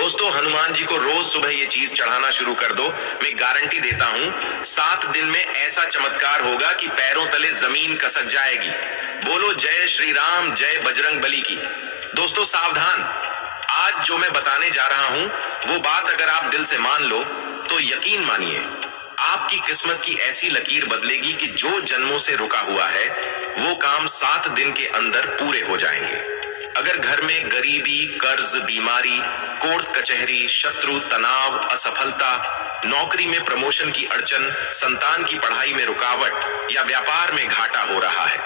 दोस्तों, हनुमान जी को रोज सुबह ये चीज चढ़ाना शुरू कर दो। मैं गारंटी देता हूं 7 दिन में ऐसा चमत्कार होगा कि पैरों तले जमीन खसक जाएगी। बोलो जय श्री राम, जय बजरंग बली की। दोस्तों सावधान, आज जो मैं बताने जा रहा हूं वो बात अगर आप दिल से मान लो तो यकीन मानिए आपकी किस्मत की ऐसी लकीर बदलेगी कि जो जन्मों से रुका हुआ है वो काम 7 दिन के अंदर पूरे हो जाएंगे। अगर घर में गरीबी, कर्ज, बीमारी, कोर्ट कचहरी, शत्रु, तनाव, असफलता, नौकरी में प्रमोशन की अड़चन, संतान की पढ़ाई में रुकावट या व्यापार में घाटा हो रहा है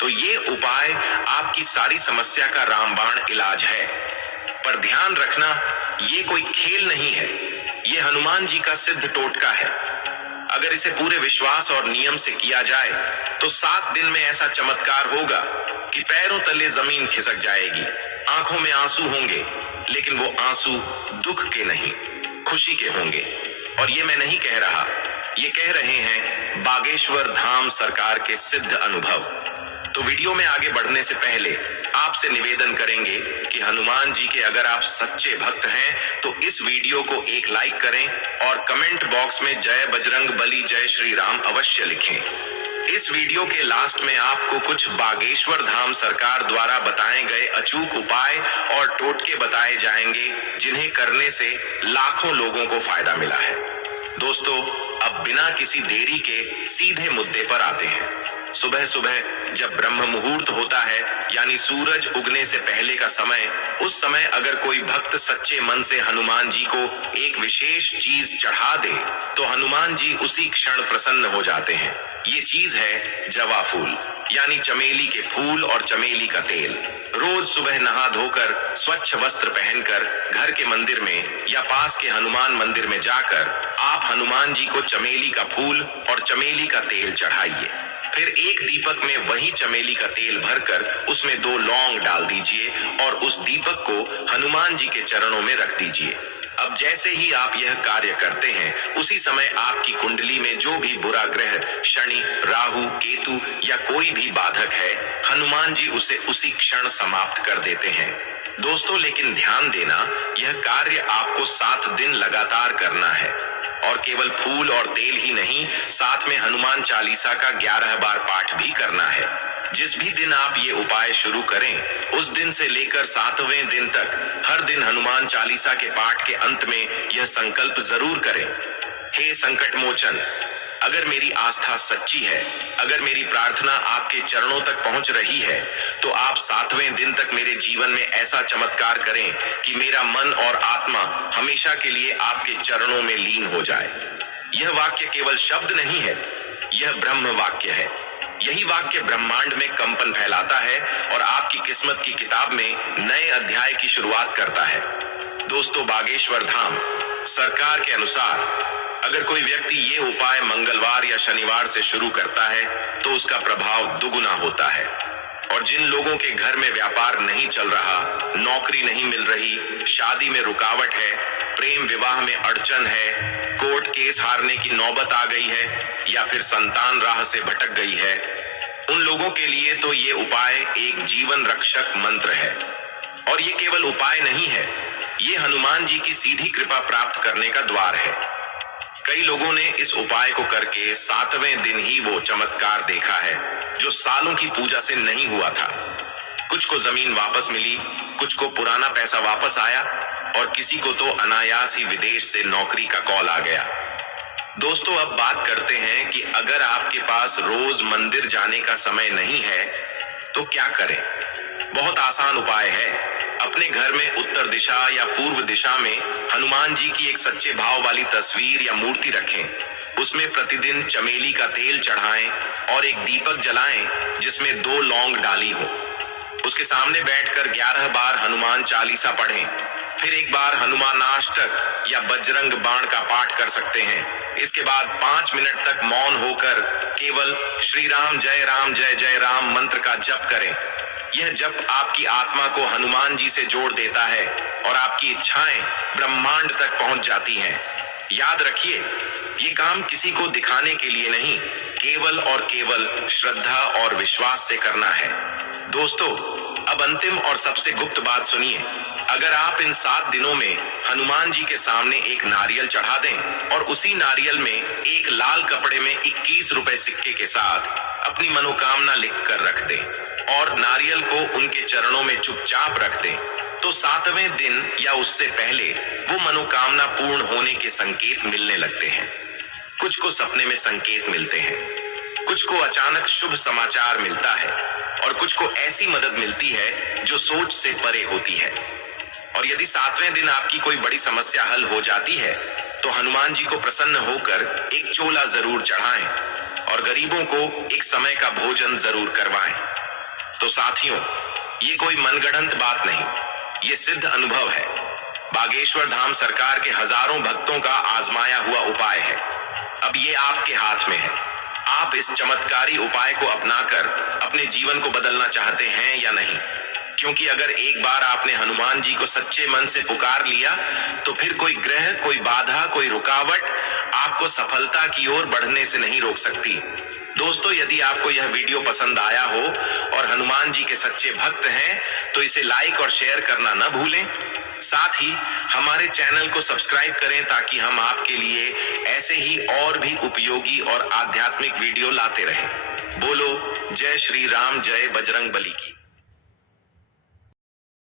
तो ये उपाय आपकी सारी समस्या का रामबाण इलाज है। पर ध्यान रखना, ये कोई खेल नहीं है, ये हनुमान जी का सिद्ध टोटका है। अगर इसे पूरे विश्वास और नियम से किया जाए तो 7 दिन में ऐसा चमत्कार होगा कि पैरों तले जमीन खिसक जाएगी, आंखों में आंसू होंगे, लेकिन वो आंसू दुख के नहीं, खुशी के होंगे। और ये मैं नहीं कह रहा, ये कह रहे हैं बागेश्वर धाम सरकार के सिद्ध अनुभव। तो वीडियो में आगे बढ़ने से पहले आपसे निवेदन करेंगे कि हनुमान जी के अगर आप सच्चे भक्त हैं तो इस वीडियो को एक लाइक करें और कमेंट बॉक्स में जय बजरंग बली, जय श्री राम अवश्य लिखें। इस वीडियो के लास्ट में आपको कुछ बागेश्वर धाम सरकार द्वारा बताए गए अचूक उपाय और टोटके बताए जाएंगे जिन्हें करने से लाखों लोगों को फायदा मिला है। दोस्तों, अब बिना किसी देरी के सीधे मुद्दे पर आते हैं। सुबह सुबह जब ब्रह्म मुहूर्त होता है, यानी सूरज उगने से पहले का समय, उस समय अगर कोई भक्त सच्चे मन से हनुमान जी को एक विशेष चीज चढ़ा दे तो हनुमान जी उसी क्षण प्रसन्न हो जाते हैं। ये चीज है जवा फूल, यानी चमेली के फूल और चमेली का तेल। रोज सुबह नहा धोकर स्वच्छ वस्त्र पहनकर घर के मंदिर में या पास के हनुमान मंदिर में जाकर आप हनुमान जी को चमेली का फूल और चमेली का तेल चढ़ाइए। फिर एक दीपक में वही चमेली का तेल भरकर उसमें 2 लौंग डाल दीजिए और उस दीपक को हनुमान जी के चरणों में रख दीजिए। अब जैसे ही आप यह कार्य करते हैं उसी समय आपकी कुंडली में जो भी बुरा ग्रह, शनि, राहु, केतु या कोई भी बाधक है, हनुमान जी उसे उसी क्षण समाप्त कर देते हैं। दोस्तों, लेकिन ध्यान देना, यह कार्य आपको 7 दिन लगातार करना है और केवल फूल और तेल ही नहीं, साथ में हनुमान चालीसा का 11 बार पाठ भी करना है। जिस भी दिन आप ये उपाय शुरू करें उस दिन से लेकर 7वें दिन तक हर दिन हनुमान चालीसा के पाठ के अंत में यह संकल्प जरूर करें, हे संकट मोचन, अगर मेरी आस्था सच्ची है, अगर मेरी प्रार्थना आपके चरणों तक पहुंच रही है तो आप 7वें दिन तक मेरे जीवन में ऐसा चमत्कार करें कि मेरा मन और आत्मा हमेशा के लिए आपके चरणों में लीन हो जाए। यह वाक्य केवल शब्द नहीं है, यह ब्रह्म वाक्य है। यही वाक्य ब्रह्मांड में कंपन फैलाता है और आपकी किस्मत की किताब में नए अध्याय की शुरुआत करता है। दोस्तों, बागेश्वर धाम सरकार के अनुसार अगर कोई व्यक्ति ये उपाय मंगलवार या शनिवार से शुरू करता है तो उसका प्रभाव दुगुना होता है। और जिन लोगों के घर में व्यापार नहीं चल रहा, नौकरी नहीं मिल रही, शादी में रुकावट है, प्रेम विवाह में अड़चन है, कोर्ट केस हारने की नौबत आ गई है या फिर संतान राह से भटक गई है, उन लोगों के लिए तो ये उपाय एक जीवन रक्षक मंत्र है। और ये केवल उपाय नहीं है, ये हनुमान जी की सीधी कृपा प्राप्त करने का द्वार है। कई लोगों ने इस उपाय को करके 7वें दिन ही वो चमत्कार देखा है जो सालों की पूजा से नहीं हुआ था। कुछ को जमीन वापस मिली, कुछ को पुराना पैसा वापस आया और किसी को तो अनायास ही विदेश से नौकरी का कॉल आ गया। दोस्तों, अब बात करते हैं कि अगर आपके पास रोज मंदिर जाने का समय नहीं है तो क्या करें। बहुत आसान उपाय है। अपने घर में उत्तर दिशा या पूर्व दिशा में हनुमान जी की एक सच्चे भाव वाली तस्वीर या मूर्ति रखें। उसमें प्रतिदिन चमेली का तेल चढ़ाएं और एक दीपक जलाएं जिसमें 2 लौंग डाली हो। उसके सामने बैठकर 11 बार हनुमान चालीसा पढ़ें। फिर एक बार हनुमानाष्टक या बजरंग बाण का पाठ कर सकते हैं। इसके बाद 5 मिनट तक मौन होकर केवल श्री राम जय जय राम मंत्र का जप करें। यह जप आपकी आत्मा को हनुमान जी से जोड़ देता है और आपकी इच्छाएं ब्रह्मांड तक पहुंच जाती हैं। याद रखिए, ये काम किसी को दिखाने के लिए नहीं, केवल और केवल श्रद्धा और विश्वास से करना है। दोस्तों, अब अंतिम और सबसे गुप्त बात सुनिए। अगर आप इन 7 दिनों में हनुमान जी के सामने एक नारियल चढ़ा दें और उसी नारियल में एक लाल कपड़े में 21 रुपए सिक्के के साथ अपनी मनोकामना लिख कर रख दें और नारियल को उनके चरणों में चुपचाप रख दें, तो 7वें दिन या उससे पहले वो मनोकामना पूर्ण होने के संकेत मिलने लगते हैं। कुछ को सपने में संकेत मिलते हैं, कुछ को अचानक शुभ समाचार मिलता है और कुछ को ऐसी मदद मिलती है जो सोच से परे होती है। और यदि 7वें दिन आपकी कोई बड़ी समस्या हल हो जाती है तो हनुमान जी को प्रसन्न होकर एक चोला जरूर चढ़ाएं और गरीबों को एक समय का भोजन जरूर करवाएं। तो साथियों, ये कोई मनगढ़ंत बात नहीं, ये सिद्ध अनुभव है। बागेश्वर धाम सरकार के हजारों भक्तों का आजमाया हुआ उपाय है। अब ये आपके हाथ में है। आप इस चमत्कारी उपाय को अपनाकर अपने जीवन को बदलना चाहते हैं या नहीं? क्योंकि अगर एक बार आपने हनुमान जी को सच्चे मन से पुकार लिया तो फिर कोई ग्रह, कोई बाधा, कोई रुकावट आपको सफलता की ओर बढ़ने से नहीं रोक सकती। दोस्तों, यदि आपको यह वीडियो पसंद आया हो और हनुमान जी के सच्चे भक्त हैं तो इसे लाइक और शेयर करना न भूलें। साथ ही हमारे चैनल को सब्सक्राइब करें ताकि हम आपके लिए ऐसे ही और भी उपयोगी और आध्यात्मिक वीडियो लाते रहें। बोलो जय श्री राम, जय बजरंग बली की।